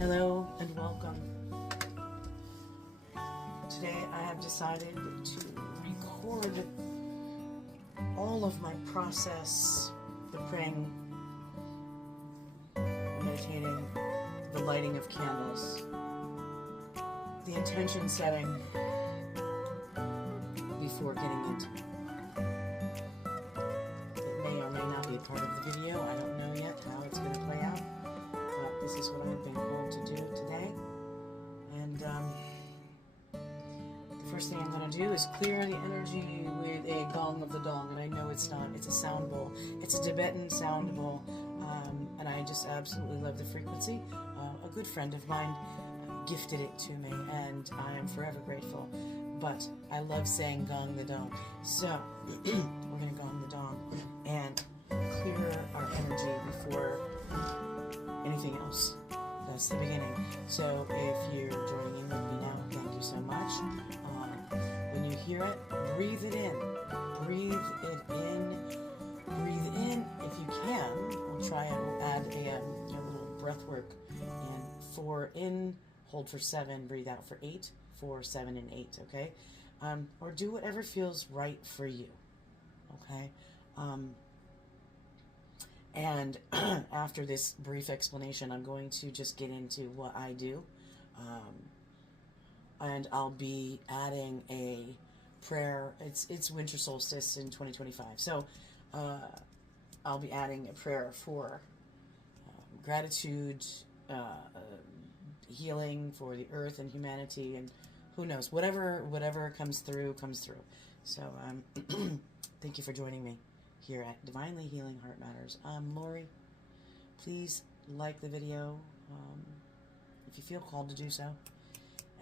Hello and welcome. Today I have decided to record all of my process, the praying, meditating, the lighting of candles, the intention setting before getting into it. It may or may not be a part of the video. I don't know yet how it's going to play out. But this is what I've been called to do today. And the first thing I'm going to do is clear the energy with a gong of the dong. And I know it's not. It's a sound bowl. It's a Tibetan sound bowl. And I just absolutely love the frequency. A good friend of mine gifted it to me, and I am forever grateful. But I love saying gong the dong. So we're going to gong the dong and clear our energy before anything else. That's the beginning. So if you're joining in with me now, thank you so much. When you hear it, breathe it in. Breathe it in. Breathe in if you can. We'll try and we'll add a little breath work. And 4 in, hold for 7, breathe out for 8. 4, 7, and 8. Okay, or do whatever feels right for you. Okay. And after this brief explanation, I'm going to just get into what I do. And I'll be adding a prayer. It's winter solstice in 2025. So I'll be adding a prayer for gratitude, healing for the earth and humanity, and who knows, whatever comes through, comes through. So thank you for joining me here at Divinely Healing Heart Matters. Laurie, please like the video if you feel called to do so,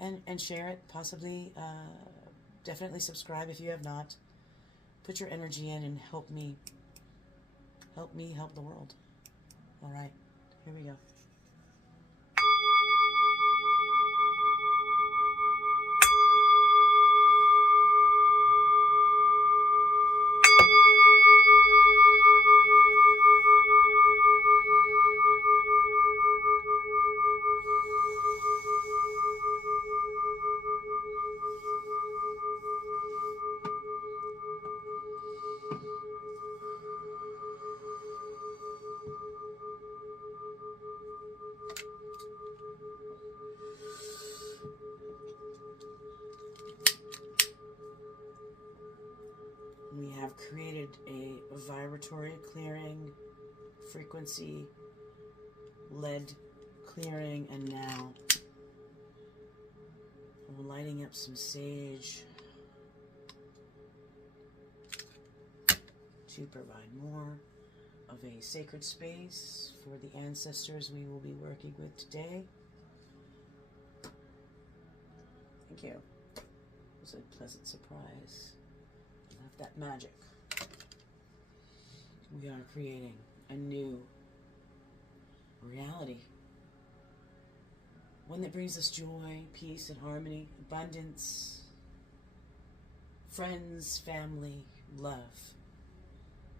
and share it. Possibly, definitely subscribe if you have not. Put your energy in and help me help the world. All right, here we go. We have created a vibratory clearing, frequency, lead clearing, and now we're lighting up some sage to provide more of a sacred space for the ancestors we will be working with today. Thank you. It was a pleasant surprise. That magic. We are creating a new reality. One that brings us joy, peace, and harmony, abundance, friends, family, love,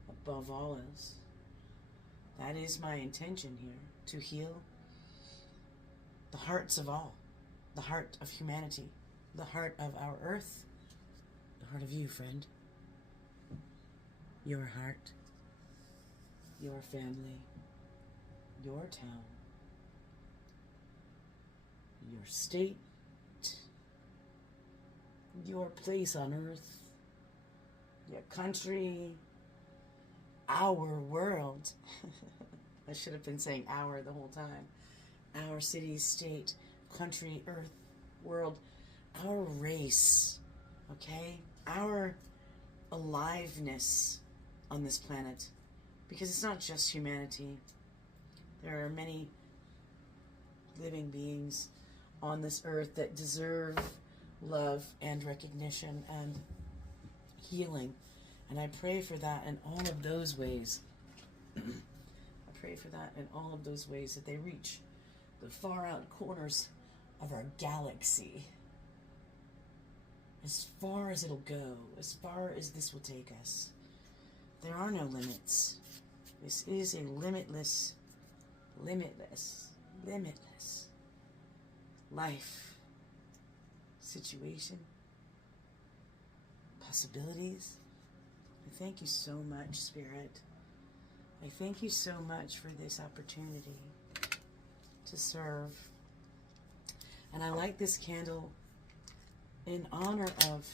above all else. That is my intention here, to heal the hearts of all, the heart of humanity, the heart of our earth, the heart of you, friend. Your heart, your family, your town, your state, your place on earth, your country, our world. I should have been saying our the whole time. Our city, state, country, earth, world, our race, okay? Our aliveness on this planet, because it's not just humanity. There are many living beings on this earth that deserve love and recognition and healing, and I pray for that in all of those ways. I pray for that in all of those ways, that they reach the far out corners of our galaxy, as far as it'll go, as far as this will take us. There are no limits. This is a limitless life, situation, possibilities. I thank you so much, Spirit. I thank you so much for this opportunity to serve. And I light this candle in honor of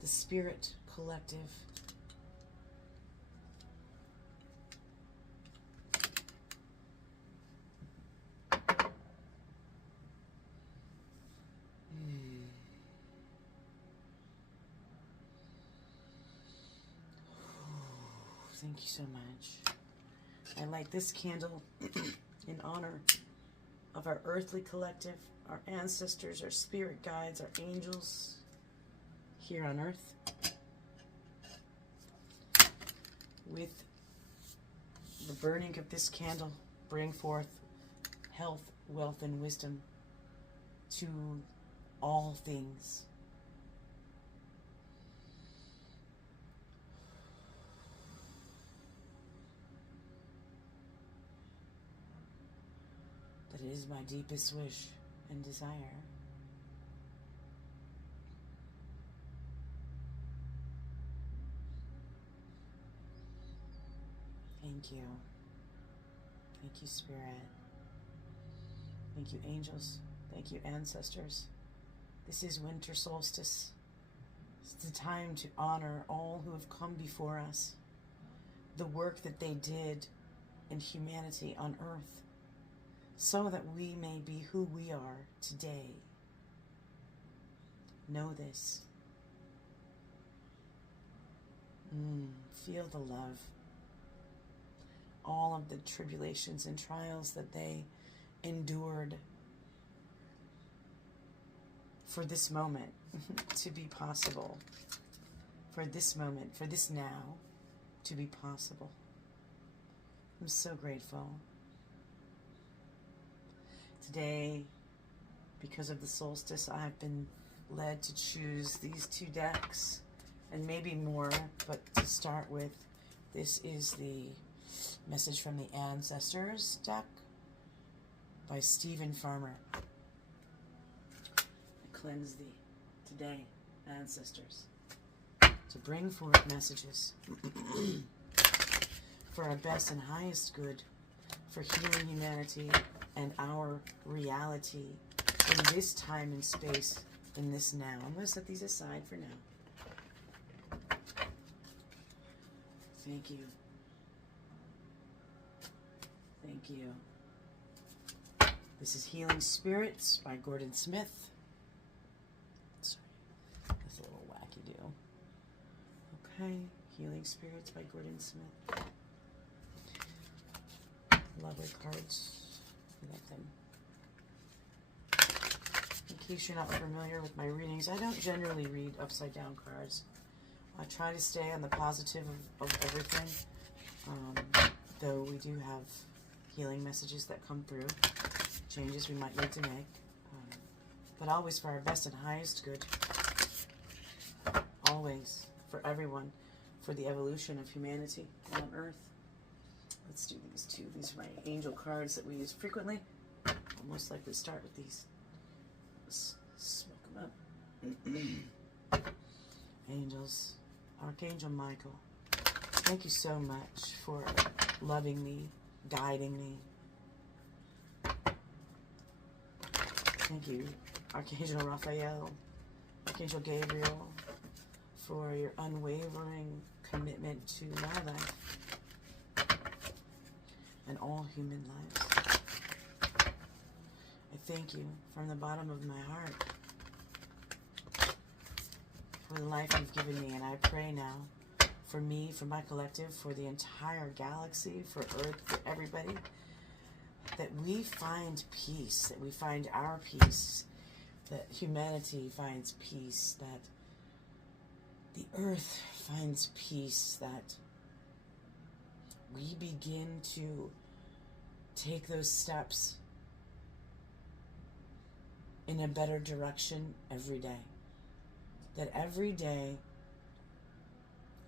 the Spirit Collective. Thank you so much. I light this candle in honor of our earthly collective, our ancestors, our spirit guides, our angels here on earth. With the burning of this candle, bring forth health, wealth, and wisdom to all things. That it is my deepest wish and desire. Thank you. Thank you, Spirit. Thank you, angels. Thank you, ancestors. This is winter solstice. It's the time to honor all who have come before us, the work that they did in humanity on earth, so that we may be who we are today. Know this. Feel the love. All of the tribulations and trials that they endured for this moment to be possible. For this moment, for this now to be possible. I'm so grateful. Today, because of the solstice, I've been led to choose these two decks and maybe more, but to start with, this is the Message from the Ancestors deck by Stephen Farmer. I cleanse thee today, ancestors, to bring forth messages for our best and highest good, for healing humanity and our reality in this time and space, in this now. I'm going to set these aside for now. Thank you. Thank you. This is Healing Spirits by Gordon Smith. Sorry, that's a little wacky do. Okay, Healing Spirits by Gordon Smith. Lovely cards. I like them. In case you're not familiar with my readings, I don't generally read upside down cards. I try to stay on the positive of everything, though we do have healing messages that come through, changes we might need to make, but always for our best and highest good, always, for everyone, for the evolution of humanity on Earth. Let's do these two. These are my angel cards that we use frequently. I'll most likely start with these. Let's smoke them up. Angels, Archangel Michael, thank you so much for loving me, guiding me. Thank you, Archangel Raphael, Archangel Gabriel, for your unwavering commitment to my life and all human lives. I thank you from the bottom of my heart for the life you've given me, and I pray now for me, for my collective, for the entire galaxy, for Earth, for everybody, that we find peace, that we find our peace, that humanity finds peace, that the Earth finds peace, that we begin to take those steps in a better direction every day. That every day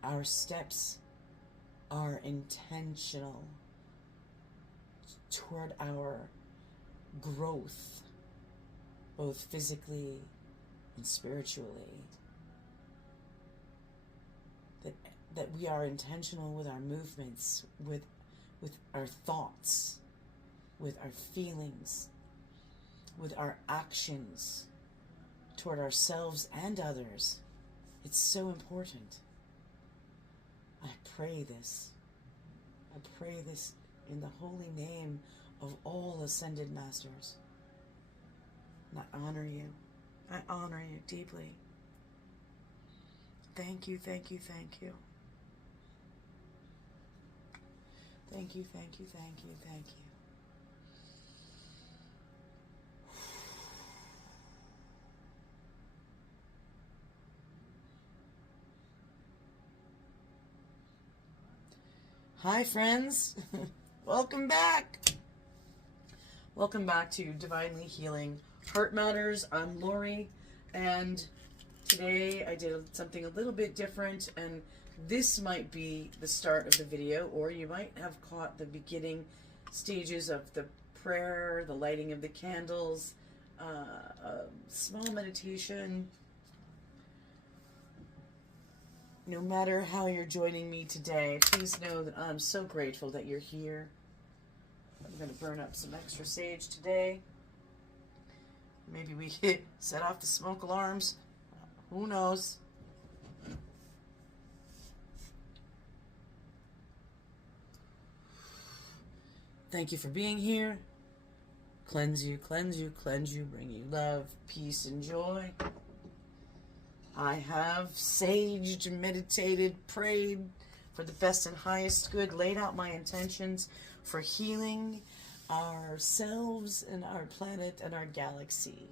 our steps are intentional. toward our growth, both physically and spiritually. That we are intentional with our movements, with our thoughts, with our feelings, with our actions toward ourselves and others. It's so important. I pray this. I pray this in the holy name of all ascended masters. And I honor you. I honor you deeply. Thank you, thank you, thank you. Thank you, thank you, thank you, thank you. Hi, friends. Welcome back. Welcome back to Divinely Healing Heart Matters. I'm Laurie, and today I did something a little bit different, and this might be the start of the video, or you might have caught the beginning stages of the prayer, the lighting of the candles, a small meditation. No matter how you're joining me today, please know that I'm so grateful that you're here. I'm going to burn up some extra sage today. Maybe we could set off the smoke alarms. Who knows? Thank you for being here. Cleanse you, cleanse you, cleanse you, bring you love, peace, and joy. I have saged, meditated, prayed for the best and highest good, laid out my intentions for healing ourselves and our planet and our galaxy,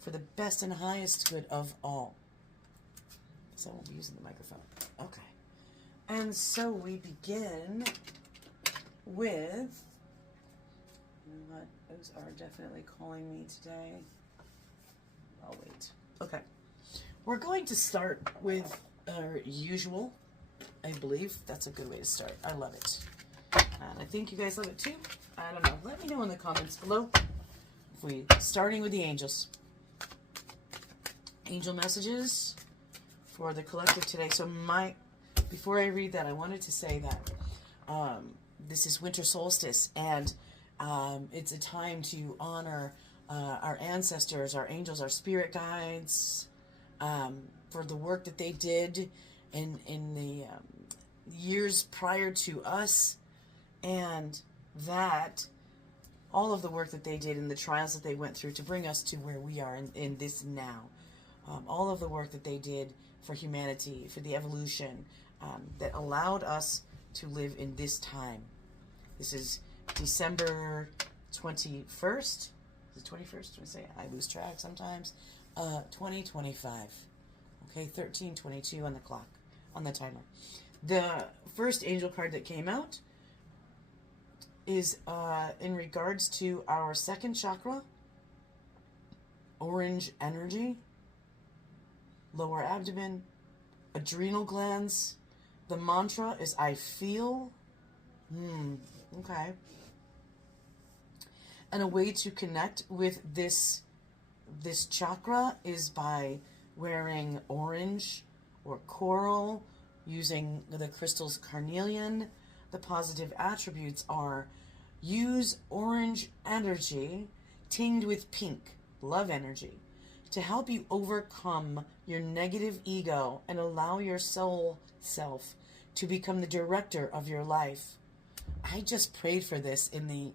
for the best and highest good of all. So I won't be using the microphone. Okay. And so we begin with, you know what, those are definitely calling me today. I'll wait. Okay. We're going to start with our usual. I believe that's a good way to start. I love it. And I think you guys love it too. I don't know. Let me know in the comments below. If we starting with the angels. Angel messages for the collective today. So before I read that, I wanted to say that this is winter solstice, and it's a time to honor our ancestors, our angels, our spirit guides, for the work that they did in the years prior to us, and that all of the work that they did and the trials that they went through to bring us to where we are in this now. All of the work that they did for humanity, for the evolution, that allowed us to live in this time. This is December 21st. The 21st, I lose track sometimes. 2025. Okay, 13:22 on the clock, on the timer. The first angel card that came out is in regards to our second chakra, orange energy, lower abdomen, adrenal glands. The mantra is I feel. Okay. And a way to connect with this chakra is by wearing orange or coral, using the crystals carnelian. The positive attributes are use orange energy tinged with pink, love energy, to help you overcome your negative ego and allow your soul self to become the director of your life. I just prayed for this in the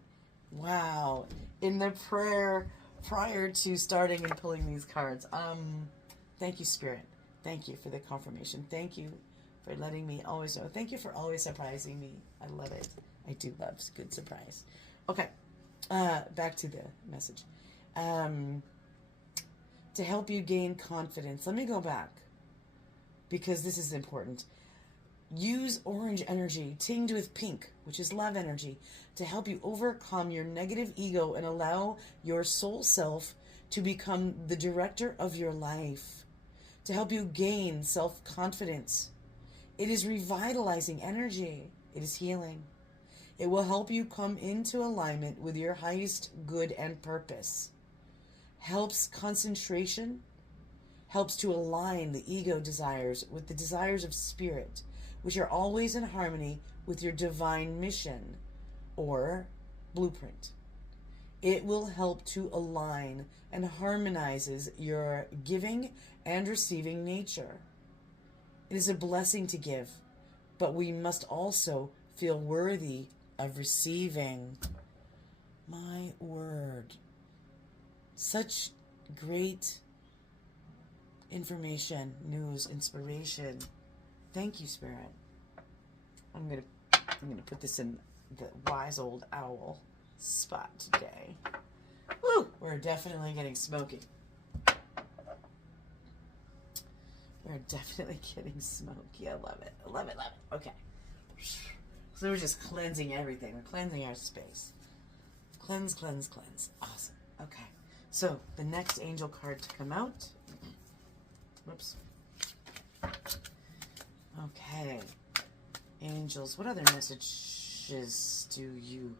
prayer prior to starting and pulling these cards. Thank you, Spirit. Thank you for the confirmation. Thank you for letting me always know. Thank you for always surprising me. I love it. I do love a good surprise. Okay, back to the message. To help you gain confidence. Let me go back, because this is important. Use orange energy tinged with pink, which is love energy, to help you overcome your negative ego and allow your soul self to become the director of your life, to help you gain self-confidence. It is revitalizing energy. It is healing. It will help you come into alignment with your highest good and purpose. helps concentration, helps to align the ego desires with the desires of spirit, which are always in harmony with your divine mission or blueprint. It will help to align and harmonizes your giving and receiving nature. It is a blessing to give, but we must also feel worthy of receiving. My word. Such great information, news, inspiration. Thank you, Spirit. I'm gonna put this in the wise old owl spot today. Woo! We're definitely getting smoky. We're definitely getting smoky. I love it. I love it, love it. Okay. So we're just cleansing everything. We're cleansing our space. Cleanse, cleanse, cleanse. Awesome. Okay. So the next angel card to come out. Whoops. Okay. Angels, what other messages do you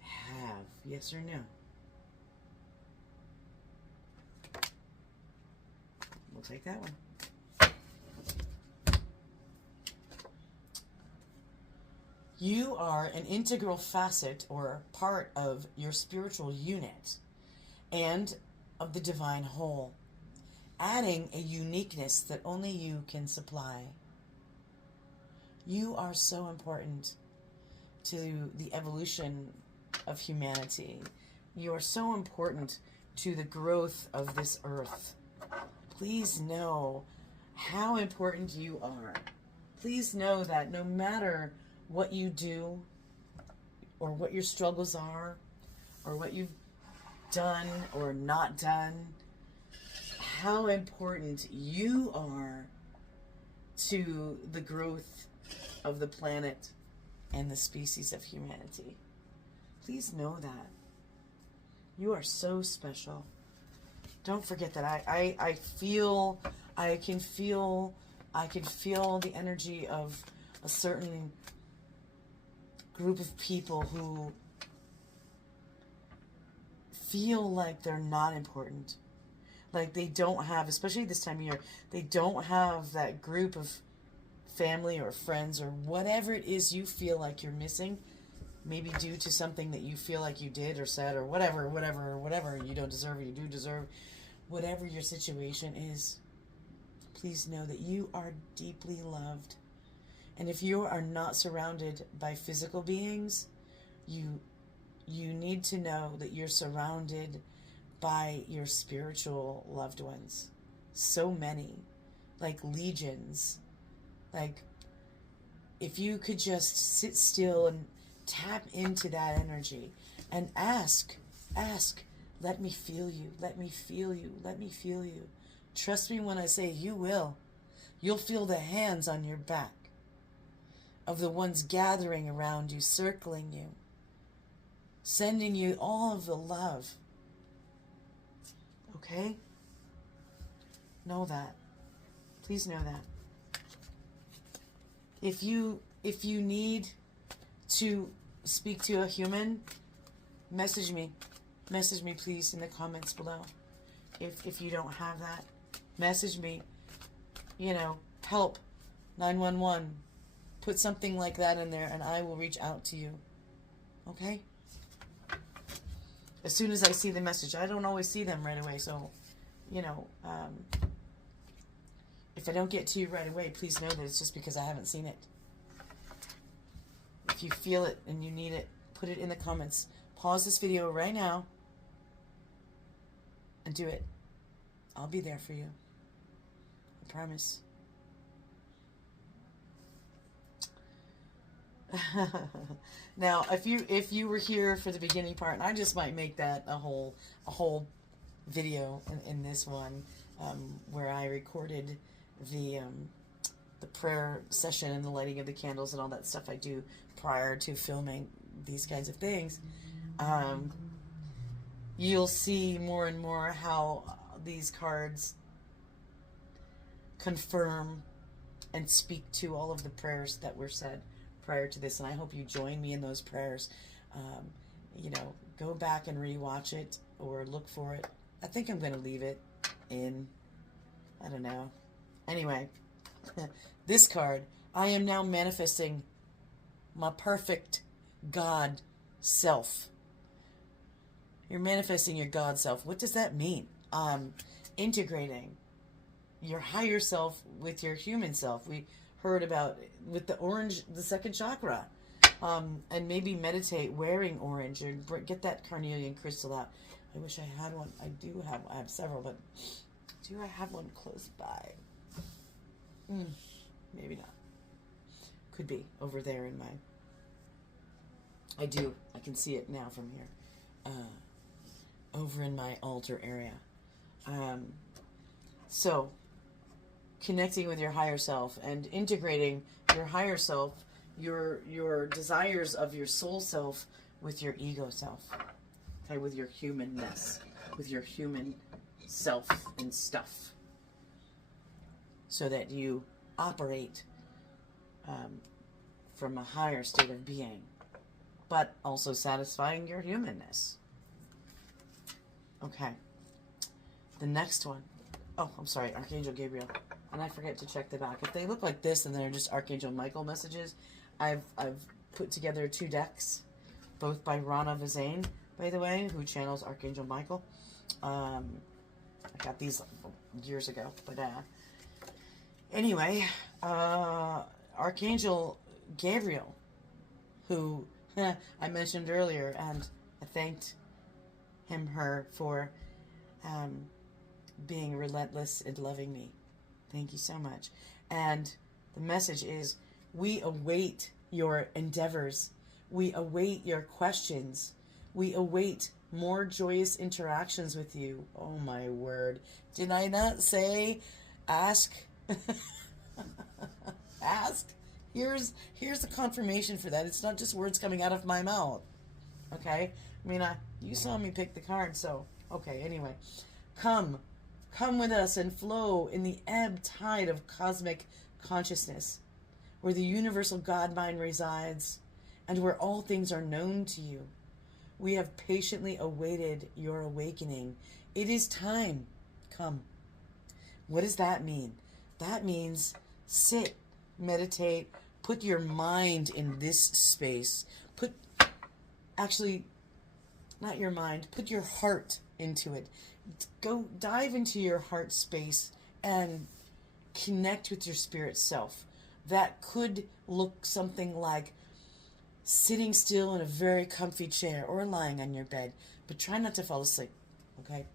have? Yes or no? We'll take that one. You are an integral facet or part of your spiritual unit and of the divine whole, adding a uniqueness that only you can supply. You are so important to the evolution of humanity. You are so important to the growth of this earth. Please know how important you are. Please know that no matter what you do or what your struggles are or what you've done or not done, how important you are to the growth of the planet and the species of humanity. Please know that. You are so special. Don't forget that. I can feel the energy of a certain group of people who feel like they're not important. Like they don't have, especially this time of year, they don't have that group of family or friends or whatever it is you feel like you're missing, maybe due to something that you feel like you did or said or whatever, you don't deserve or you do deserve, whatever your situation is. Please know that you are deeply loved. And if you are not surrounded by physical beings, you need to know that you're surrounded by your spiritual loved ones. So many, like legions. Like, if you could just sit still and tap into that energy and ask, let me feel you, let me feel you, let me feel you. Trust me when I say you will. You'll feel the hands on your back of the ones gathering around you, circling you, sending you all of the love. Okay? Know that. Please know that. If you need to speak to a human, message me. Message me, please, in the comments below. If you don't have that, message me. Help, 911. Put something like that in there, and I will reach out to you. Okay? As soon as I see the message. I don't always see them right away, so, if I don't get to you right away, please know that it's just because I haven't seen it. If you feel it and you need it, put it in the comments. Pause this video right now and do it. I'll be there for you. I promise. Now, if you were here for the beginning part, and I just might make that a whole video in this one, where I recorded the prayer session and the lighting of the candles and all that stuff I do prior to filming these kinds of things. You'll see more and more how these cards confirm and speak to all of the prayers that were said prior to this, and I hope you join me in those prayers. Go back and rewatch it or look for it I think I'm going to leave it in. I don't know. Anyway, this card, I am now manifesting my perfect God self. You're manifesting your God self. What does that mean? Integrating your higher self with your human self. We heard about with the orange, the second chakra. And maybe meditate wearing orange or get that carnelian crystal out. I wish I had one. I have several, but do I have one close by? Maybe not. Could be over there in my... I do. I can see it now from here. Over in my altar area. So, connecting with your higher self and integrating your higher self, your desires of your soul self with your ego self. Okay, with your humanness, with your human self and stuff. So that you operate from a higher state of being, but also satisfying your humanness. Okay. The next one. Oh, I'm sorry, Archangel Gabriel. And I forget to check the back. If they look like this and they're just Archangel Michael messages, I've put together 2 decks, both by Rana Vazane, by the way, who channels Archangel Michael. I got these years ago, but anyway, Archangel Gabriel, who I mentioned earlier, and I thanked her for being relentless and loving me. Thank you so much. And the message is, we await your endeavors. We await your questions. We await more joyous interactions with you. Oh my word. Did I not say ask? Ask. Here's the confirmation for that. It's not just words coming out of my mouth. Okay? I mean, you saw me pick the card, so okay, anyway. Come with us and flow in the ebb tide of cosmic consciousness, where the universal God mind resides, and where all things are known to you. We have patiently awaited your awakening. It is time. Come. What does that mean? That means sit, meditate, put your mind in this space. Not your mind, put your heart into it. Go dive into your heart space and connect with your spirit self. That could look something like sitting still in a very comfy chair or lying on your bed, but try not to fall asleep, okay?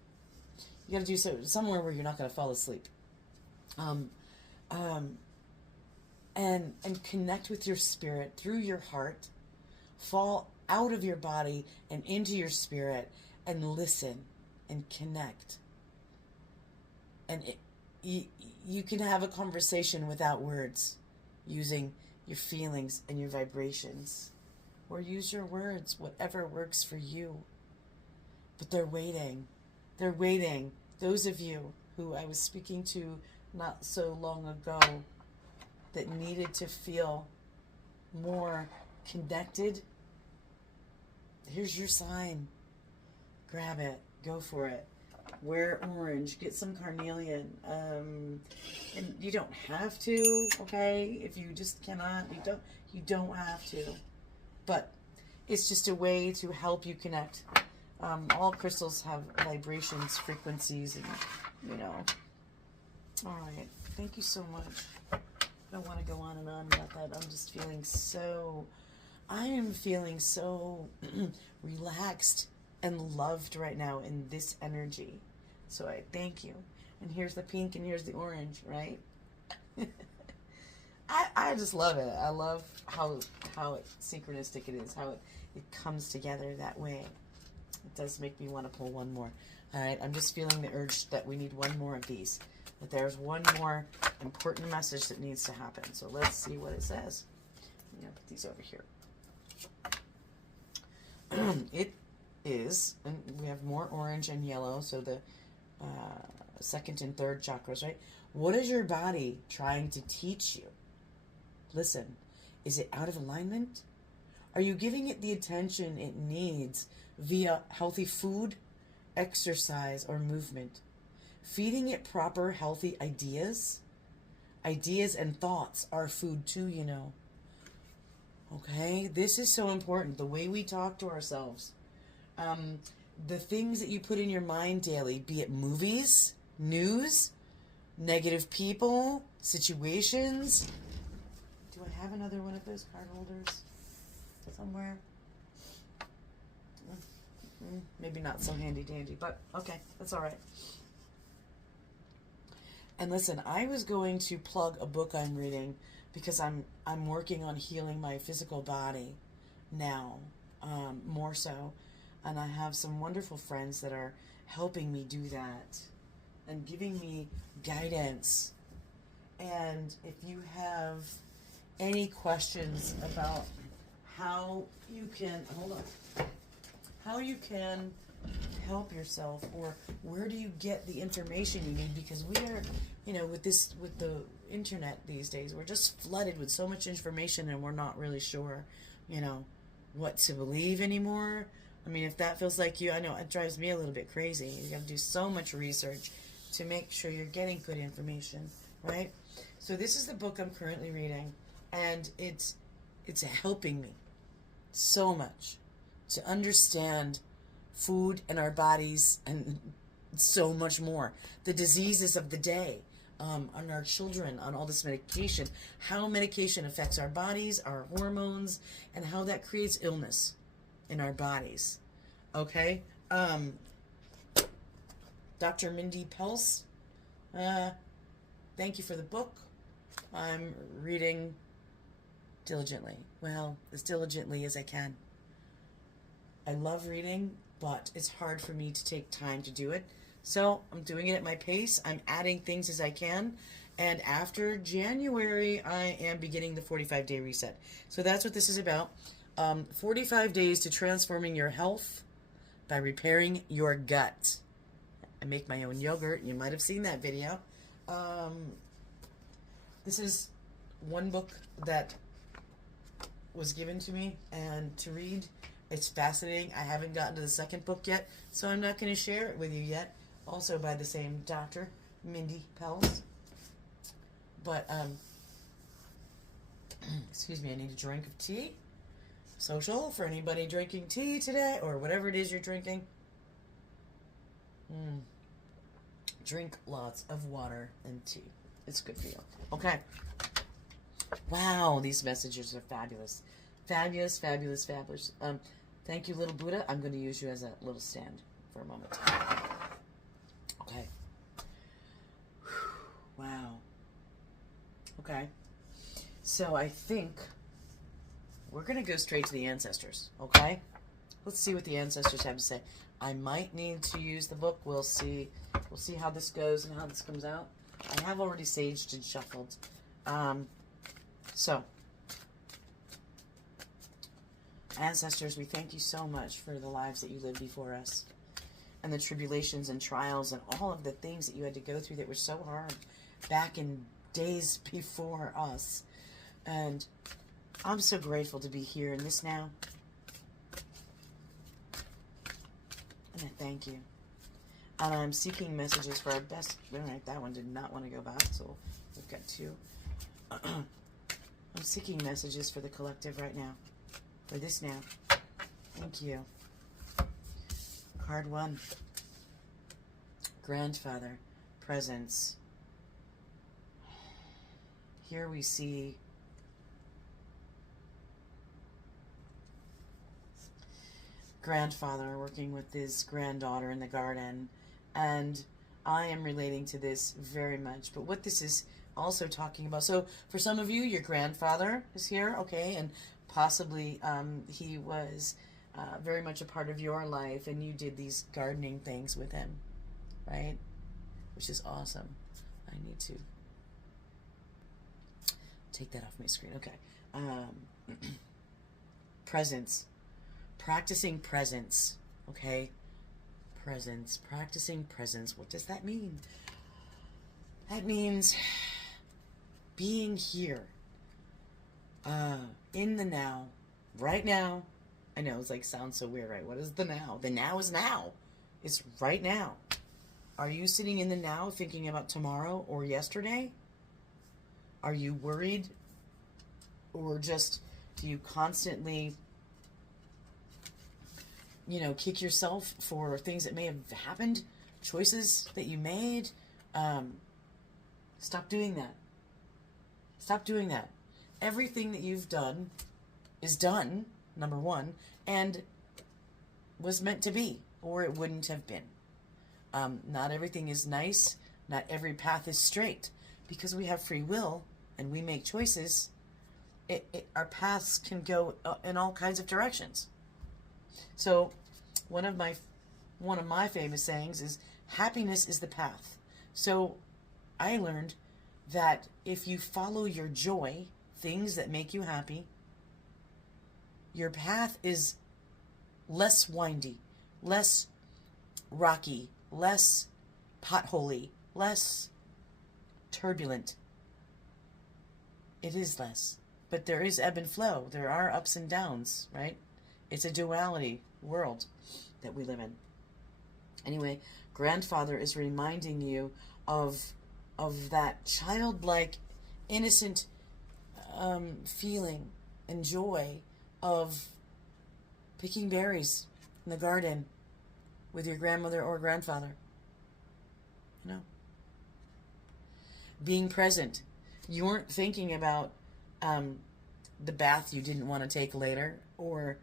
You got to do so somewhere where you're not going to fall asleep. And connect with your spirit through your heart. Fall out of your body and into your spirit and listen and connect. And you can have a conversation without words, using your feelings and your vibrations. Or use your words, whatever works for you. But they're waiting. They're waiting. Those of you who I was speaking to not so long ago that needed to feel more connected, here's your sign. Grab it. Go for it. Wear orange. Get some carnelian. And you don't have to, okay? If you just cannot, you don't have to. But it's just a way to help you connect. All crystals have vibrations, frequencies, and, All right. Thank you so much. I don't want to go on and on about that. I am feeling so relaxed and loved right now in this energy. So I thank you. And here's the pink and here's the orange, right? I just love it. I love how synchronistic it is, how it comes together that way. It does make me want to pull one more. All right, I'm just feeling the urge that we need one more of these. But there's one more important message that needs to happen. So let's see what it says. I'm going to put these over here. It is, and we have more orange and yellow, so the second and third chakras, right? What is your body trying to teach you? Listen, is it out of alignment? Are you giving it the attention it needs via healthy food exercise, or movement. Feeding it proper, healthy ideas. Ideas and thoughts are food too, you know. Okay? This is so important. The way we talk to ourselves. The things that you put in your mind daily, be it movies, news, negative people, situations. Do I have another one of those card holders somewhere? Maybe not so handy dandy, but okay, that's all right. And listen, I was going to plug a book I'm reading because I'm working on healing my physical body now, more so. And I have some wonderful friends that are helping me do that and giving me guidance. And if you have any questions about how you can, how you can help yourself, or where do you get the information you need, because we are, with the internet these days, we're just flooded with so much information and we're not really sure, what to believe anymore. I mean, if that feels like you, I know it drives me a little bit crazy. You got to do so much research to make sure you're getting good information, right? So this is the book I'm currently reading, and it's helping me so much to understand food and our bodies and so much more. The diseases of the day, on our children, on all this medication, how medication affects our bodies, our hormones, and how that creates illness in our bodies. Okay? Dr. Mindy Pels, thank you for the book. I'm reading diligently. Well, as diligently as I can. I love reading, but it's hard for me to take time to do it. So I'm doing it at my pace. I'm adding things as I can. And after January, I am beginning the 45-day reset. So that's what this is about. 45 days to transforming your health by repairing your gut. I make my own yogurt. You might have seen that video. This is one book that was given to me and to read. It's fascinating. I haven't gotten to the second book yet, so I'm not going to share it with you yet. Also by the same Dr. Mindy Pels. But, excuse me, I need a drink of tea. Social for anybody drinking tea today, or whatever it is you're drinking. Drink lots of water and tea. It's good for you. Okay. Wow, these messages are fabulous. Fabulous, fabulous, fabulous. Thank you, little Buddha. I'm going to use you as a little stand for a moment. Okay. Wow. Okay. So I think we're going to go straight to the ancestors, okay? Let's see what the ancestors have to say. I might need to use the book. We'll see. We'll see how this goes and how this comes out. I have already saged and shuffled. So, ancestors, we thank you so much for the lives that you lived before us, and the tribulations and trials and all of the things that you had to go through that were so hard back in days before us. And I'm so grateful to be here in this now. And I thank you. And I'm seeking messages for our best. All right, that one did not want to go back, so we've got two. I'm seeking messages for the collective right now. For this now. Thank you. Card 1. Grandfather. Presence. Here we see grandfather working with his granddaughter in the garden, and I am relating to this very much. But what this is also talking about, so for some of you, your grandfather is here, okay, and possibly he was very much a part of your life, and you did these gardening things with him, right? Which is awesome. I need to take that off my screen. Okay. Presence. Practicing presence. Okay? Presence. Practicing presence. What does that mean? That means being here. In the now. Right now. I know, it's like, sounds so weird, right? What is the now? The now is now. It's right now. Are you sitting in the now thinking about tomorrow or yesterday? Are you worried? Or just do you constantly, kick yourself for things that may have happened, choices that you made? Stop doing that. Stop doing that. Everything that you've done is done, number one, and was meant to be, or it wouldn't have been. Not everything is nice. Not every path is straight. Because we have free will and we make choices, our paths can go in all kinds of directions. So one of my famous sayings is, happiness is the path. So I learned that if you follow your joy, things that make you happy, your path is less windy, less rocky, less potholy, less turbulent. It is less. But there is ebb and flow. There are ups and downs, right? It's a duality world that we live in. Anyway, grandfather is reminding you of that childlike, innocent feeling and joy of picking berries in the garden with your grandmother or grandfather. Being present. You weren't thinking about the bath you didn't want to take later, or,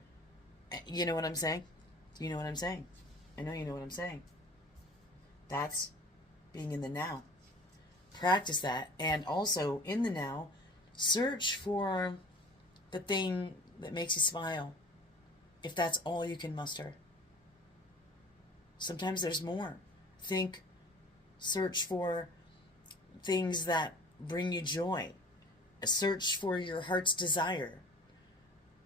you know what I'm saying? You know what I'm saying? I know you know what I'm saying. That's being in the now. Practice that. And also, in the now, search for the thing that makes you smile, if that's all you can muster. Sometimes there's more. Search for things that bring you joy. Search for your heart's desire.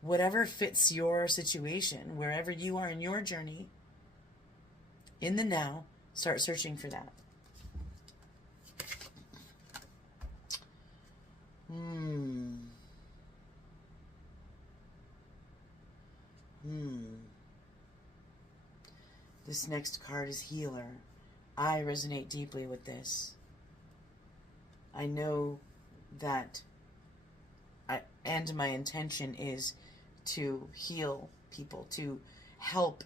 Whatever fits your situation, wherever you are in your journey, in the now, start searching for that. This next card is Healer. I resonate deeply with this. I know that my intention is to heal people, to help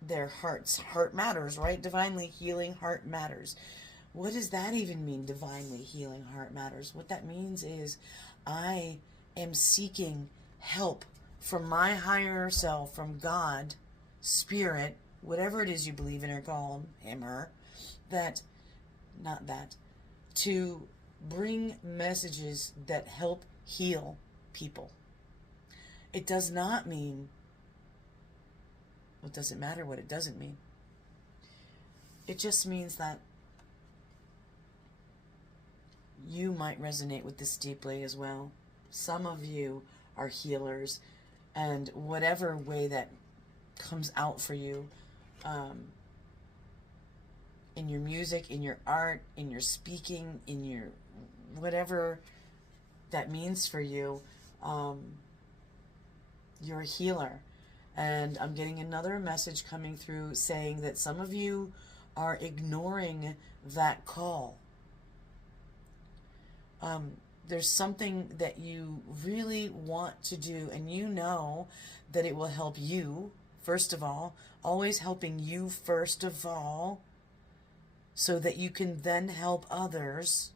their hearts. Heart matters, right? Divinely healing heart matters. What does that even mean, divinely healing heart matters? What that means is I am seeking help from my higher self, from God, Spirit, whatever it is you believe in or call him, her, to bring messages that help heal people. It does not mean, it doesn't matter what it doesn't mean. It just means that you might resonate with this deeply as well. Some of you are healers, and whatever way that comes out for you, in your music, in your art, in your speaking, in your whatever that means for you, you're a healer. And I'm getting another message coming through saying that some of you are ignoring that call. There's something that you really want to do, and you know that it will help you, first of all, always helping you first of all, so that you can then help others.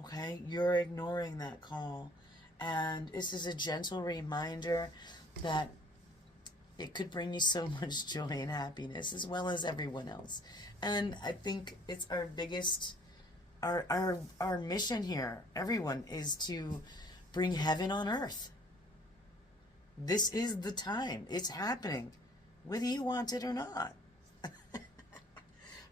Okay? You're ignoring that call. And this is a gentle reminder that it could bring you so much joy and happiness, as well as everyone else. And I think it's our biggest, our mission here, everyone, is to bring heaven on earth. This is the time. It's happening, whether you want it or not.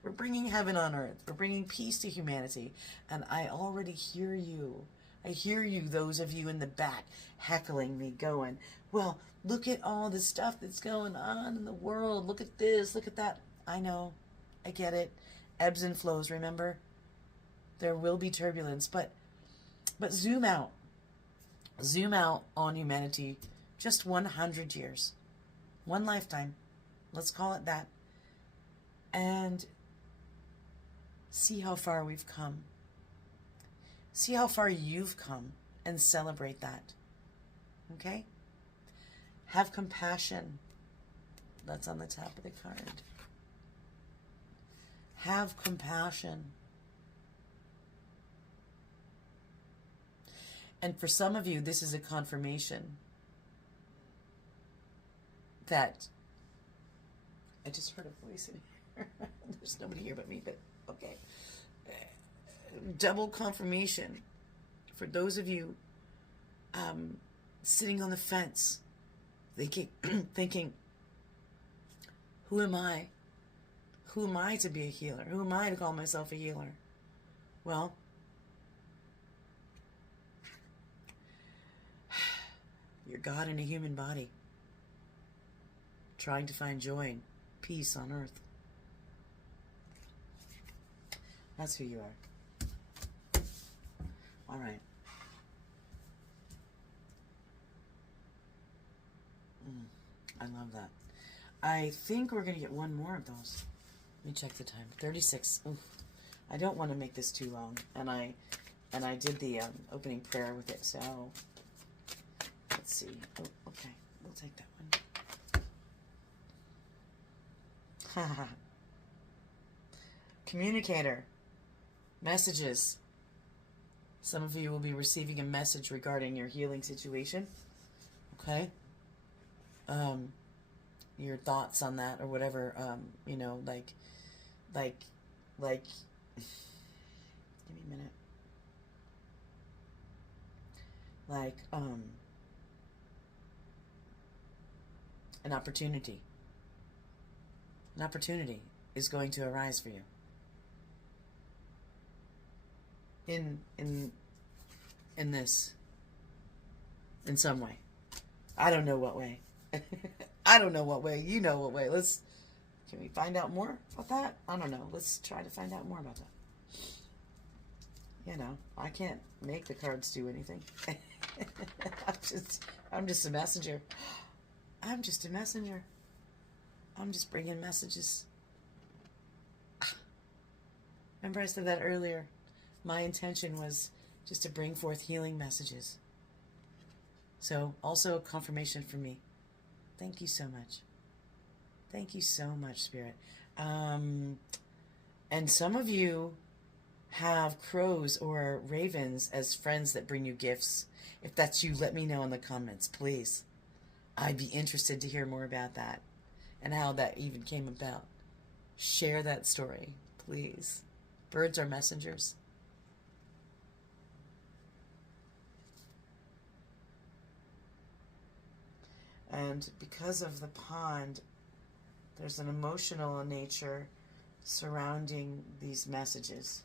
We're bringing heaven on earth. We're bringing peace to humanity. And I already hear you. I hear you, those of you in the back, heckling me, going, well, look at all the stuff that's going on in the world. Look at this, look at that. I know. I get it. Ebbs and flows, remember? There will be turbulence. But zoom out. Zoom out on humanity. Just 100 years. One lifetime. Let's call it that. And see how far we've come. See how far you've come and celebrate that. Okay? Have compassion. That's on the top of the card. Have compassion. And for some of you, this is a confirmation that I just heard a voice in here. There's nobody here but me, but okay. Double confirmation for those of you sitting on the fence, thinking, who am I? Who am I to be a healer? Who am I to call myself a healer? Well, you're God in a human body, trying to find joy and peace on earth. That's who you are. All right. I love that. I think we're going to get one more of those. Let me check the time. 36. Oof. I don't want to make this too long. And I did the opening prayer with it, so let's see. Oh, okay. We'll take that one. Communicator. Messages. Some of you will be receiving a message regarding your healing situation. Okay? Your thoughts on that or whatever, you know, like, give me a minute. Like, an opportunity. An opportunity is going to arise for you. In this, in some way. I don't know what way. I don't know what way. You know what way. Can we find out more about that? I don't know. Let's try to find out more about that. You know, I can't make the cards do anything. I'm just a messenger. I'm just a messenger. I'm just bringing messages. Remember I said that earlier. My intention was just to bring forth healing messages. So, also a confirmation for me. Thank you so much. Thank you so much, Spirit. And some of you have crows or ravens as friends that bring you gifts. If that's you, let me know in the comments, please. I'd be interested to hear more about that and how that even came about. Share that story, please. Birds are messengers. And because of the pond, there's an emotional nature surrounding these messages.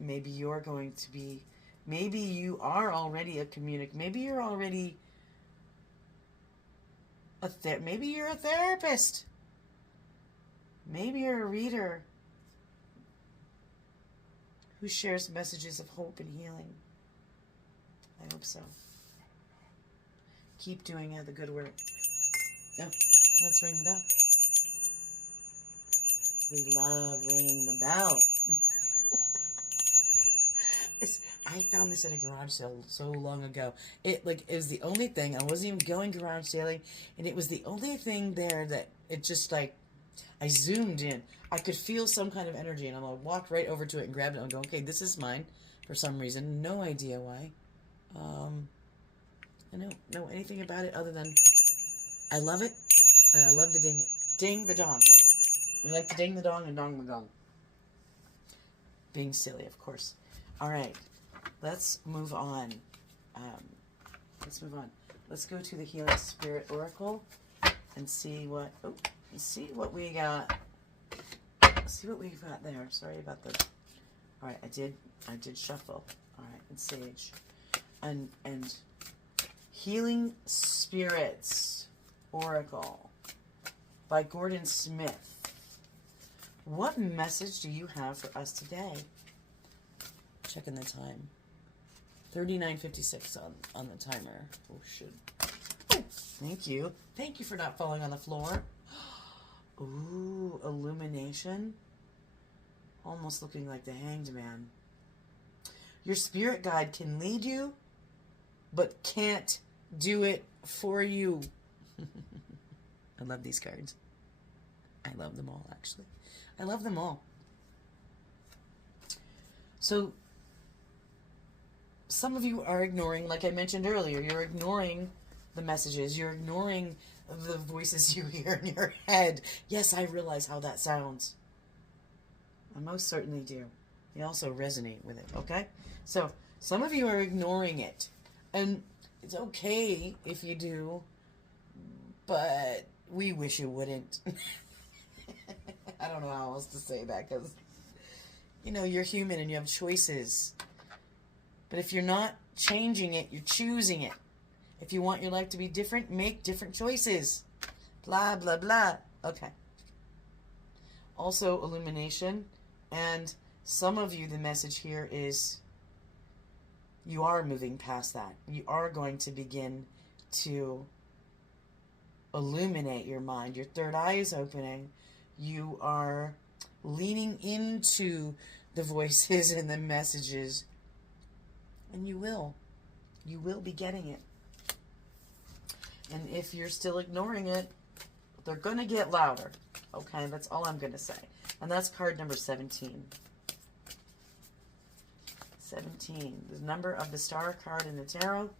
Maybe you're going to be, maybe you are already a communicator. Maybe you're already maybe you're a therapist. Maybe you're a reader who shares messages of hope and healing. I hope so. Keep doing the good work. Oh, let's ring the bell. We love ringing the bell. I found this at a garage sale so long ago. It was the only thing. I wasn't even going garage sailing, and it was the only thing there that it just I zoomed in. I could feel some kind of energy, and I walked right over to it and grabbed it and go, okay, this is mine for some reason. No idea why. I don't know anything about it other than I love it, and I love to ding it. Ding the dong. We like to ding the dong and dong the gong. Being silly, of course. All right, let's move on. Let's go to the Healing Spirit Oracle and see what we got. See what we've got there. Sorry about the. All right, I did shuffle. All right, and sage, and Healing Spirits Oracle by Gordon Smith. What message do you have for us today? Checking the time. 39:56 on the timer. Oh, shoot. Thank you. Thank you for not falling on the floor. Ooh, illumination. Almost looking like the Hanged Man. Your spirit guide can lead you, but can't do it for you. I love these cards. I love them all, actually. I love them all. So, some of you are ignoring, like I mentioned earlier, you're ignoring the messages. You're ignoring the voices you hear in your head. Yes, I realize how that sounds. I most certainly do. You also resonate with it, okay? So, some of you are ignoring it. And it's okay if you do, but we wish you wouldn't. I don't know how else to say that, because, you know, you're human and you have choices. But if you're not changing it, you're choosing it. If you want your life to be different, make different choices. Blah, blah, blah. Okay. Also, illumination. And some of you, the message here is you are moving past that. You are going to begin to illuminate your mind. Your third eye is opening. You are leaning into the voices and the messages. And you will. You will be getting it. And if you're still ignoring it, they're going to get louder. Okay, that's all I'm going to say. And that's card number 17. 17. The number of the star card in the tarot.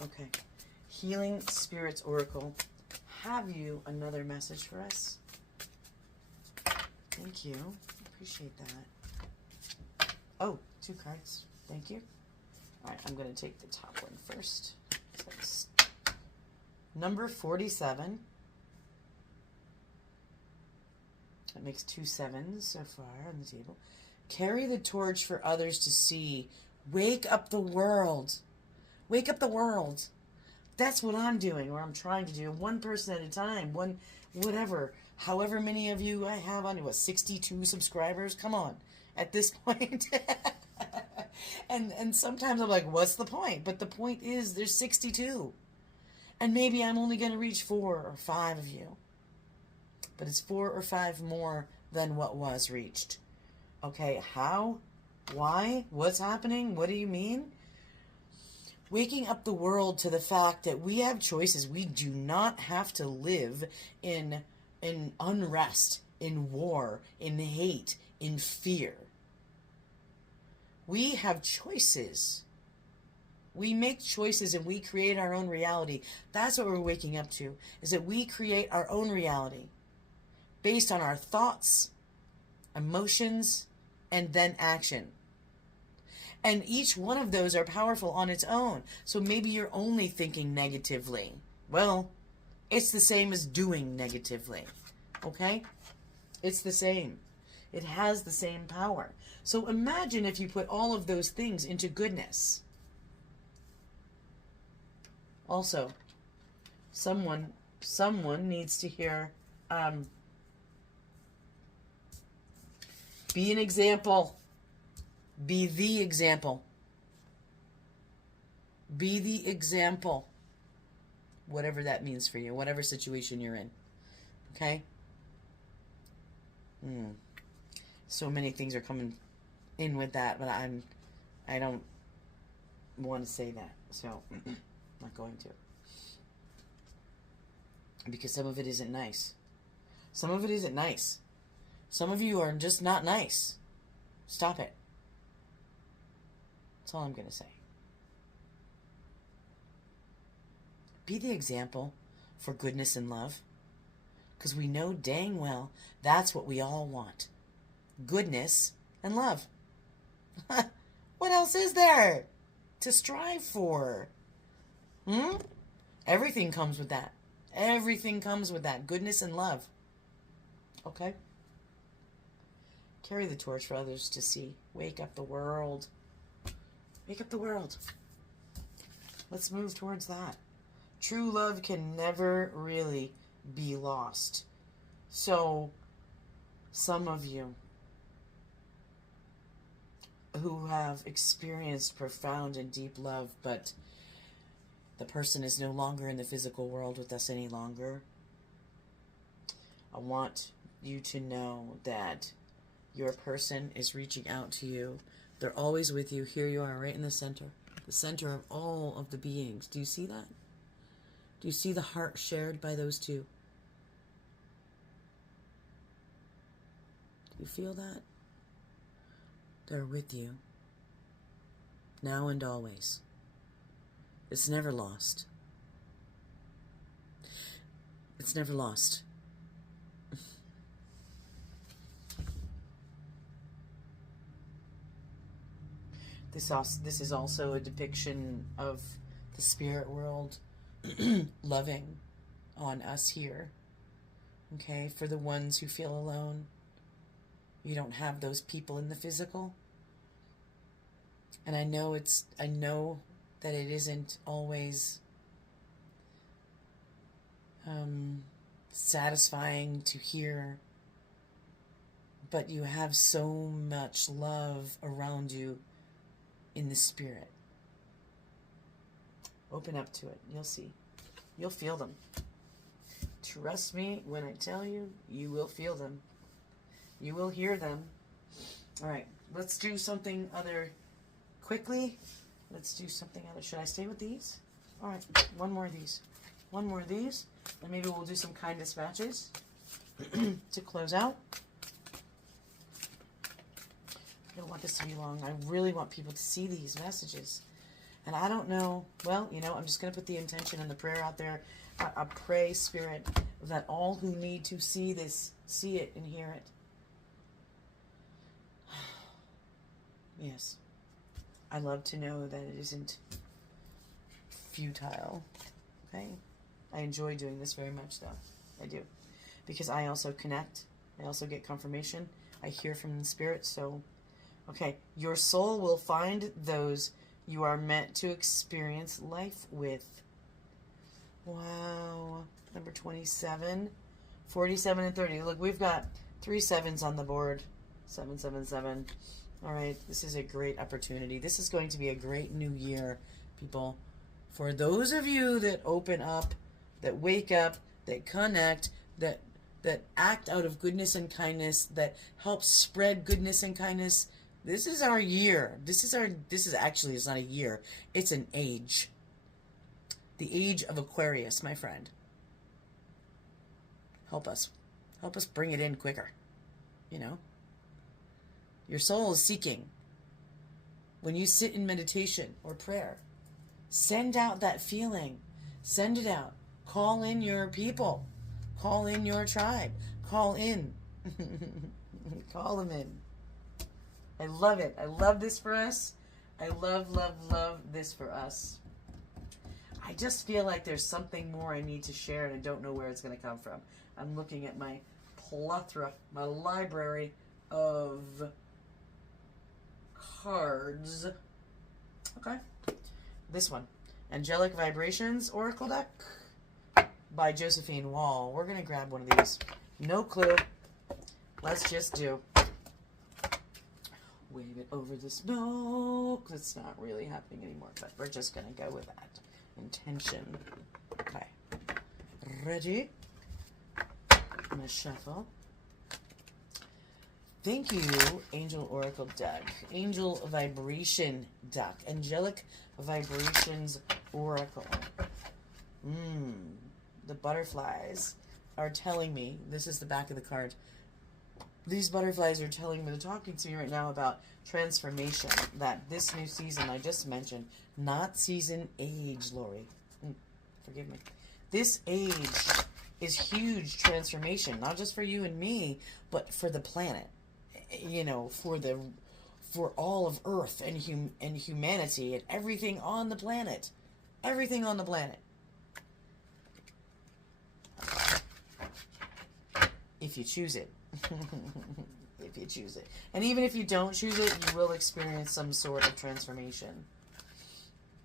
Okay. Healing Spirits Oracle. Have you another message for us? Thank you. Appreciate that. Oh, 2 cards. Thank you. All right, I'm going to take the top one first. So it's number 47. That makes 2 sevens so far on the table. Carry the torch for others to see. Wake up the world. Wake up the world. That's what I'm doing, or I'm trying to do. One person at a time. One, whatever. However many of you I have on, 62 subscribers? Come on. At this point. and sometimes I'm like, what's the point? But the point is there's 62. And maybe I'm only going to reach 4 or 5 of you. But it's 4 or 5 more than what was reached. Okay, how? Why? What's happening? What do you mean? Waking up the world to the fact that we have choices. We do not have to live in unrest, in war, in hate, in fear. We have choices. We make choices and we create our own reality. That's what we're waking up to, is that we create our own reality based on our thoughts, emotions, and then action. And each one of those are powerful on its own. So maybe you're only thinking negatively. Well, it's the same as doing negatively. Okay? It's the same. It has the same power. So imagine if you put all of those things into goodness. Also, someone needs to hear, be an example. Be the example. Be the example. Whatever that means for you, whatever situation you're in. Okay? So many things are coming in with that, but I don't want to say that. So, I'm not going to. Because some of it isn't nice. Some of it isn't nice. Some of you are just not nice. Stop it. That's all I'm going to say. Be the example for goodness and love. Because we know dang well that's what we all want. Goodness and love. What else is there to strive for? Everything comes with that. Everything comes with that. Goodness and love. Okay? Carry the torch for others to see. Wake up the world. Wake up the world. Let's move towards that. True love can never really be lost. So, some of you, who have experienced profound and deep love, but the person is no longer in the physical world with us any longer. I want you to know that your person is reaching out to you. They're always with you. Here you are, right in the center of all of the beings. Do you see that? Do you see the heart shared by those two? Do you feel that? They're with you, now and always. It's never lost. It's never lost. This is also a depiction of the spirit world loving on us here. Okay, for the ones who feel alone. You don't have those people in the physical. And I know that it isn't always satisfying to hear, but you have so much love around you in the spirit. Open up to it. You'll see. You'll feel them. Trust me when I tell you, you will feel them. You will hear them. All right, let's do something other quickly. Let's do something other. Should I stay with these? All right, one more of these. One more of these. And maybe we'll do some kind dispatches to close out. I don't want this to be long. I really want people to see these messages. And I don't know. Well, I'm just going to put the intention and the prayer out there. I pray, Spirit, that all who need to see this, see it and hear it. Yes. I love to know that it isn't futile. Okay? I enjoy doing this very much, though. I do. Because I also connect. I also get confirmation. I hear from the Spirit. So, okay. Your soul will find those you are meant to experience life with. Wow. Number 27. 47 and 30. Look, we've got 3 sevens on the board. 777. All right, this is a great opportunity. This is going to be a great new year, people. For those of you that open up, that wake up, that connect, that act out of goodness and kindness, that help spread goodness and kindness, this is our year. This is actually, it's not a year. It's an age. The age of Aquarius, my friend. Help us. Help us bring it in quicker. Your soul is seeking. When you sit in meditation or prayer, send out that feeling. Send it out. Call in your people. Call in your tribe. Call in. Call them in. I love it. I love this for us. I love, love, love this for us. I just feel like there's something more I need to share, and I don't know where it's going to come from. I'm looking at my plethora, my library of cards. Okay. This one. Angelic Vibrations Oracle Deck by Josephine Wall. We're going to grab one of these. No clue. Let's just do. Wave it over the smoke. It's not really happening anymore, but we're just going to go with that. Intention. Okay. Ready? I'm going to shuffle. Thank you, Angel Oracle Deck. Angel Vibration Deck. Angelic Vibrations Oracle. The butterflies are telling me, this is the back of the card, these butterflies are telling me, they're talking to me right now about transformation, that this new season I just mentioned, not season age, Laurie. Forgive me. This age is huge transformation, not just for you and me, but for the planet. For all of Earth and humanity and everything on the planet. Everything on the planet. If you choose it. If you choose it. And even if you don't choose it, you will experience some sort of transformation.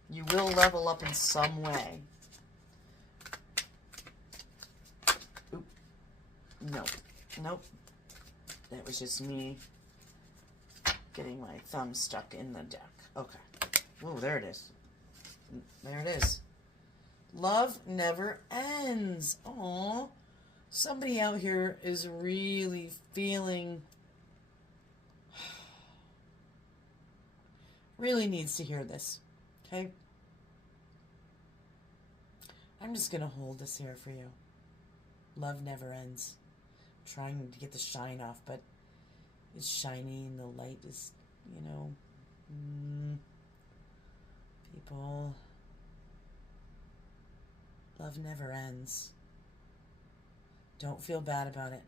You will level up in some way. Oop. Nope. That was just me Getting my thumb stuck in the deck. Okay. Oh, there it is. There it is. Love never ends. Aww. Somebody out here is really feeling... really needs to hear this. Okay? I'm just going to hold this here for you. Love never ends. I'm trying to get the shine off, but it's shiny and the light is, you know... people... Love never ends. Don't feel bad about it.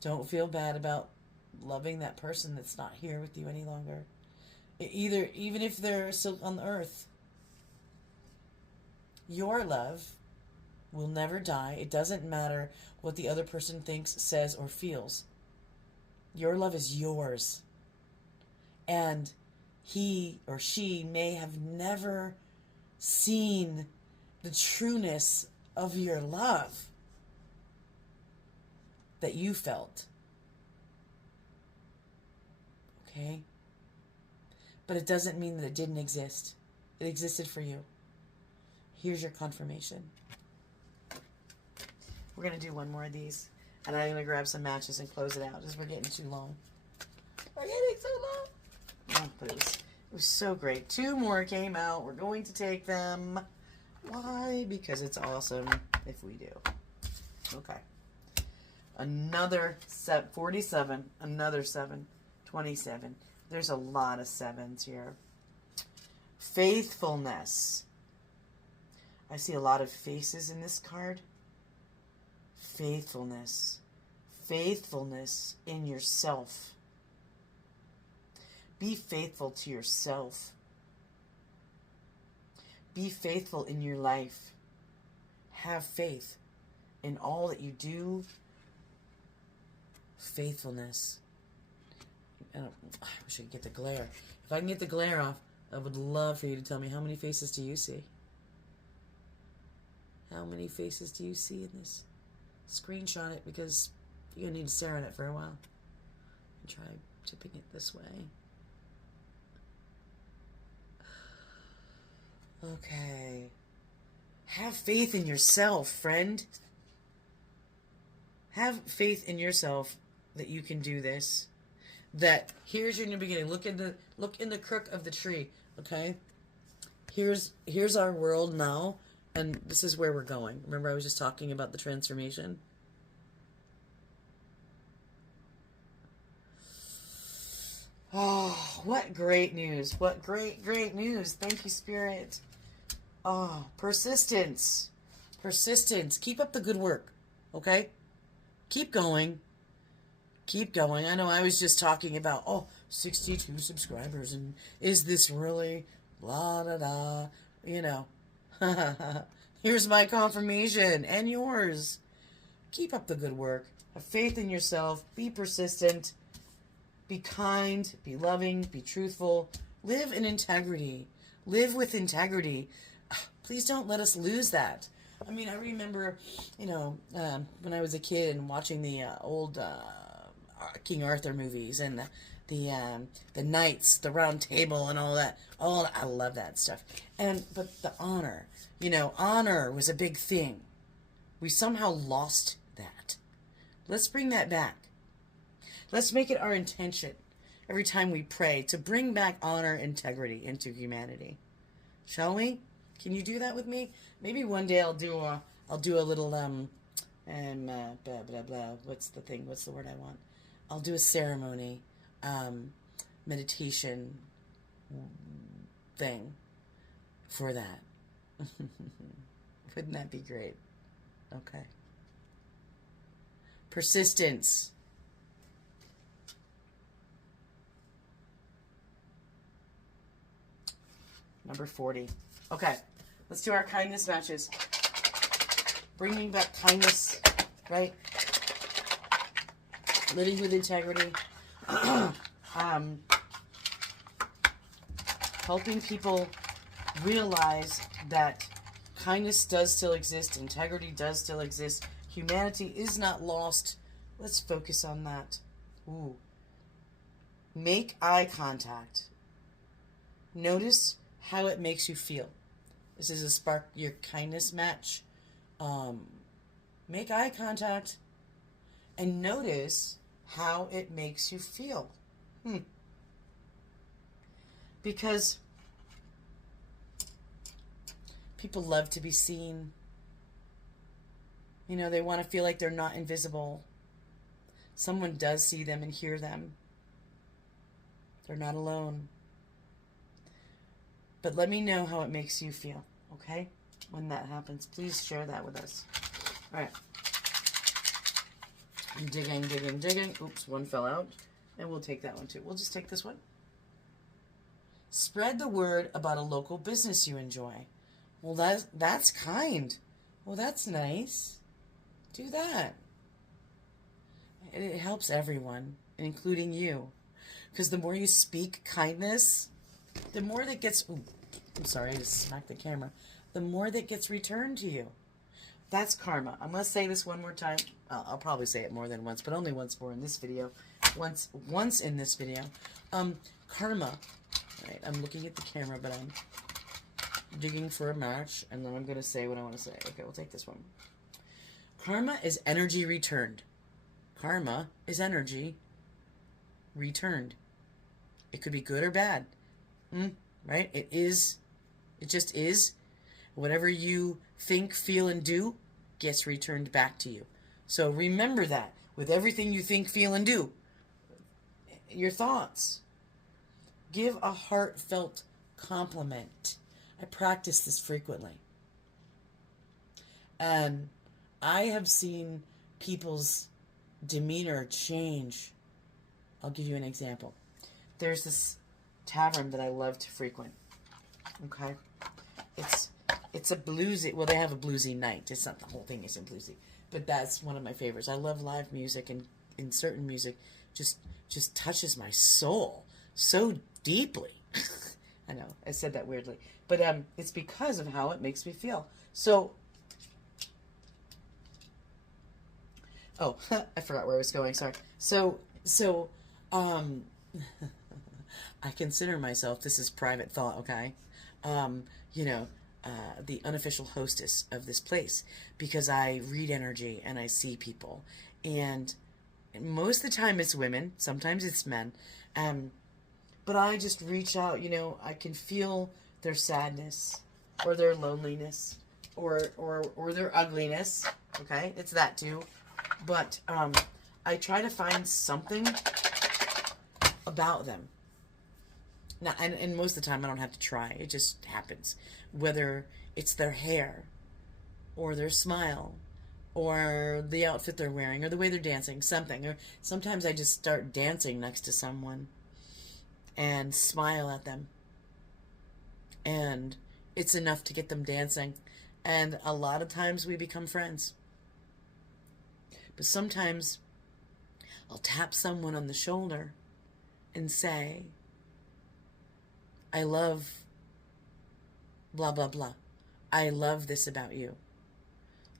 Don't feel bad about loving that person that's not here with you any longer. Even if they're still on the earth. Your love will never die. It doesn't matter what the other person thinks, says, or feels. Your love is yours. And he or she may have never seen the trueness of your love that you felt. Okay? But it doesn't mean that it didn't exist. It existed for you. Here's your confirmation. We're going to do one more of these. And I'm going to grab some matches and close it out because we're getting too long. We're getting so long. Oh, but it was so great. 2 more came out. We're going to take them. Why? Because it's awesome if we do. Okay. Another 47. Another 7. 27. There's a lot of 7s here. Faithfulness. I see a lot of faces in this card. Faithfulness. Faithfulness in yourself. Be faithful to yourself. Be faithful in your life. Have faith in all that you do. Faithfulness. I wish I could get the glare. If I can get the glare off, I would love for you to tell me, how many faces do you see? How many faces do you see in this? Screenshot it because you're going to need to stare at it for a while. And try tipping it this way. Okay. Have faith in yourself, friend. Have faith in yourself that you can do this. That here's your new beginning. Look in the crook of the tree, okay? Here's our world now, and this is where we're going. Remember I was just talking about the transformation? Oh, what great news. What great news. Thank you, Spirit. Oh, persistence. Persistence. Keep up the good work, okay? Keep going. Keep going. I know I was just talking about, 62 subscribers, and is this really blah, da, da, you know. Here's my confirmation, and yours. Keep up the good work. Have faith in yourself. Be persistent. Be kind. Be loving. Be truthful. Live in integrity. Live with integrity. Please don't let us lose that. I mean, I remember, when I was a kid and watching the old King Arthur movies and the knights, the round table and all that. Oh, I love that stuff. But the honor, honor was a big thing. We somehow lost that. Let's bring that back. Let's make it our intention every time we pray to bring back honor, integrity into humanity. Shall we? Can you do that with me? Maybe one day I'll do a little blah blah blah. What's the thing? What's the word I want? I'll do a ceremony, meditation thing for that. Wouldn't that be great? Okay. Persistence. Number 40. Okay. Let's do our kindness matches. Bringing back kindness, right? Living with integrity. Helping people realize that kindness does still exist. Integrity does still exist. Humanity is not lost. Let's focus on that. Ooh. Make eye contact. Notice how it makes you feel. This is a spark your kindness match. Make eye contact and notice how it makes you feel. Because people love to be seen. You know, they want to feel like they're not invisible. Someone does see them and hear them. They're not alone. But let me know how it makes you feel, okay? When that happens, please share that with us. All right. I'm digging, digging, digging. Oops, one fell out. And we'll take that one too. We'll just take this one. Spread the word about a local business you enjoy. Well, that's kind. Well, that's nice. Do that. It helps everyone, including you. Because the more you speak kindness, the more that gets... Ooh, I'm sorry, I just smacked the camera. The more that gets returned to you. That's karma. I'm going to say this one more time. I'll probably say it more than once, but only once more in this video. Once in this video. Karma. All right, I'm looking at the camera, but I'm digging for a match, and then I'm going to say what I want to say. Okay, we'll take this one. Karma is energy returned. Karma is energy returned. It could be good or bad. Right? It is. It just is. Whatever you think, feel, and do gets returned back to you. So remember that with everything you think, feel, and do. Your thoughts. Give a heartfelt compliment. I practice this frequently. And I have seen people's demeanor change. I'll give you an example. There's this tavern that I love to frequent. Okay? It's a bluesy, well, they have a bluesy night. It's not, the whole thing isn't bluesy. But that's one of my favorites. I love live music, and in certain music just touches my soul so deeply. I know, I said that weirdly. But it's because of how it makes me feel. So, oh, I forgot where I was going, sorry. So, I consider myself, this is private thought, okay? The unofficial hostess of this place, because I read energy and I see people. And most of the time it's women, sometimes it's men. But I just reach out, I can feel their sadness or their loneliness or their ugliness, okay? It's that too. But I try to find something about them. Now, and most of the time I don't have to try. It just happens. Whether it's their hair or their smile or the outfit they're wearing or the way they're dancing, something. Or sometimes I just start dancing next to someone and smile at them. And it's enough to get them dancing. And a lot of times we become friends. But sometimes I'll tap someone on the shoulder and say, I love blah, blah, blah. I love this about you.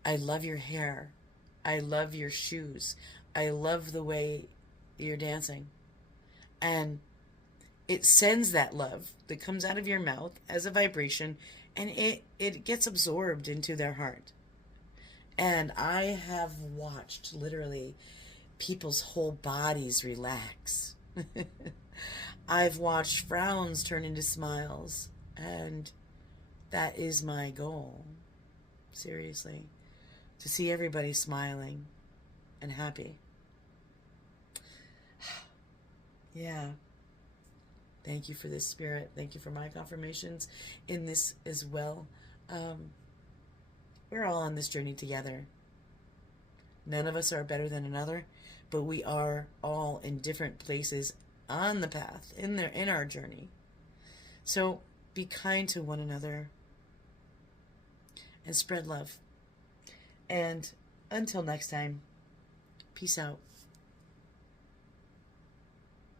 I love your hair. I love your shoes. I love the way you're dancing. And it sends that love that comes out of your mouth as a vibration, and it gets absorbed into their heart. And I have watched literally people's whole bodies relax. I've watched frowns turn into smiles, and that is my goal. Seriously. To see everybody smiling and happy. Yeah. Thank you for this, Spirit. Thank you for my confirmations in this as well. We're all on this journey together. None of us are better than another, but we are all in different places on the path, in our journey. So be kind to one another and spread love. And until next time, peace out.